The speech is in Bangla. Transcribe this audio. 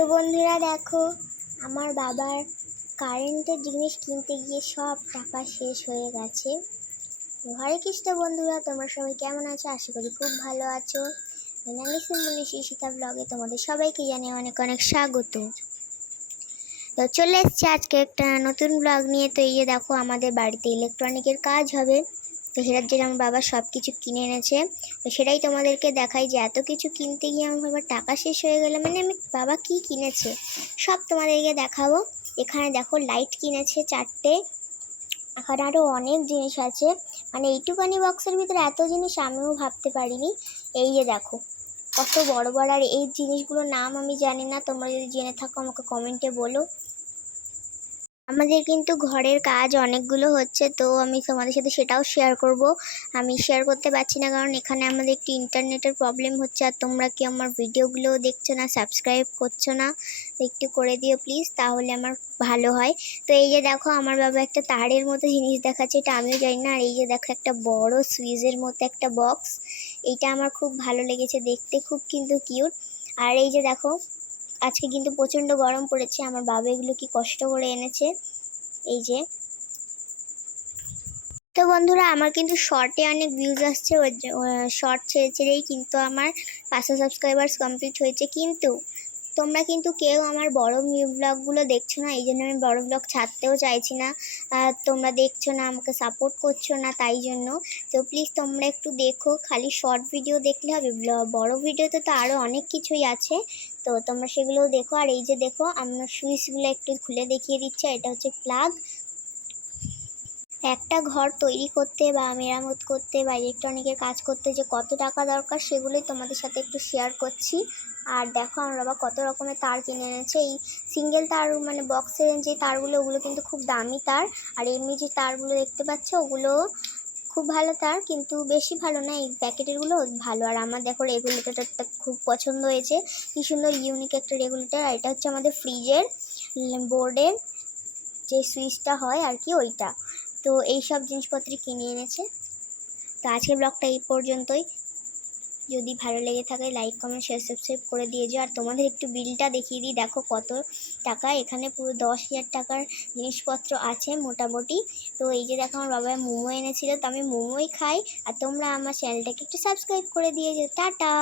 তো বন্ধুরা দেখো, আমার বাবার কারেন্টের জিনিস কিনতে গিয়ে সব টাকা শেষ হয়ে গেছে। হরে কৃষ্ণ বন্ধুরা? তোমরা সবাই কেমন আছো? আশা করি খুব ভালো আছো। সীতা ব্লগে তোমাদের সবাইকে জানিয়ে অনেক অনেক স্বাগত। তো চলে এসছি আজকে একটা নতুন ব্লগ নিয়ে। তো এই যে দেখো, আমাদের বাড়িতে ইলেকট্রনিকের কাজ হবে। তো সেটার জন্য আমার বাবা সব কিছু কিনে এনেছে। তো সেটাই তোমাদেরকে দেখাই যে এত কিছু কিনতে গিয়ে আমার বাবার টাকা শেষ হয়ে গেলে। মানে আমি, বাবা কি কিনেছে? সব তোমাদেরকে দেখাবো। এখানে দেখো লাইট কিনেছে চারটে। এখানে আরও অনেক জিনিস আছে। মানে এইটুকানি বক্সের ভিতরে এত জিনিস আমিও ভাবতে পারিনি। এই যে দেখো, কত বড় বড় আর এই জিনিসগুলোর নাম আমি জানি না। তোমরা যদি জেনে থাকো, আমাকে কমেন্টে বলো। আমাদের কিন্তু ঘরের কাজ অনেকগুলো হচ্ছে, তো আমি তোমাদের সাথে সেটাও শেয়ার করব। আমি শেয়ার করতে পারছি না, কারণ এখানে আমাদের একটি ইন্টারনেটের প্রবলেম হচ্ছে, আর তোমরা কি আমার ভিডিওগুলোও দেখছ না সাবস্ক্রাইব করছ না? একটু করে দিও প্লিজ তাহলে আমার ভালো হয়। তো এই যে দেখো, আমার বাবা একটা তারের মতো জিনিস দেখাচ্ছে, এটা আমিও জানি না, আর এই যে দেখো, একটা বড় সুইচের মতো একটা বক্স এইটা আমার খুব ভালো লেগেছে দেখতে, খুব কিন্তু কিউট আর এই যে দেখো আজকে কিন্তু প্রচণ্ড গরম পড়েছে। আমার বাবা এগুলো কি কষ্ট করে এনেছে? এই যে। তো বন্ধুরা, আমার কিন্তু শর্টে অনেক ভিউজ আসছে। শর্ট ছেড়ে ছেড়েই কিন্তু আমার পাঁচশো সাবস্ক্রাইবার্স কমপ্লিট হয়েছে। কিন্তু তোমরা কিন্তু কেউ আমার বড় ব্লগগুলো দেখছ না, এই জন্য আমি বড় ব্লগ ছাড়তেও চাইছি না। তোমরা দেখছ না, আমাকে সাপোর্ট করছ না, তাই জন্য। তো প্লিজ তোমরা একটু দেখো, খালি শর্ট ভিডিও দেখলে হবে। বড় ভিডিওতে তো আরও অনেক কিছুই আছে। তো তোমরা সেগুলোও দেখো। আর এই যে দেখো, আমার সুইচগুলো একটু খুলে দেখিয়ে দিচ্ছে এটা হচ্ছে প্লাগ একটা ঘর তৈরি করতে বা মেরামত করতে বা ইলেকট্রনিকের কাজ করতে যে কত টাকা দরকার সেগুলোই তোমাদের সাথে একটু শেয়ার করছি। আর দেখো আমরা বাবা কত রকমের তার কিনে এনেছে। এই সিঙ্গেল তার মানে বক্সের যে তারগুলো, ওগুলো কিন্তু খুব দামি তার। আর এমনি যে তারগুলো দেখতে পাচ্ছ, ওগুলো খুব ভালো তার, কিন্তু বেশি ভালো না, এই প্যাকেটেরগুলো ভালো। আর আমার দেখো রেগুলেটরটা খুব পছন্দ হয়েছে। কী সুন্দর ইউনিক একটা রেগুলেটর আর এটা হচ্ছে আমাদের ফ্রিজের বোর্ডের যে সুইচটা হয় আর কি, ওইটা। তো এই সব জিনিসপত্র কিনে এনেছে। তো আজকের ব্লগটা এই পর্যন্তই। যদি ভালো লেগে থাকে লাইক কমেন্ট শেয়ার সাবস্ক্রাইব করে দিয়ে যাও। আর তোমাদের একটু বিলটা দেখিয়ে দিই। দেখো কত টাকা, এখানে পুরো দশ হাজার টাকার জিনিসপত্র আছে মোটামুটি। তো এই যে দেখো, আমার বাবা মোমো এনেছিল। তো আমি মোমোই খাই। আর তোমরা আমার চ্যানেলটাকে একটু সাবস্ক্রাইব করে দিয়ে যাও। টাটা!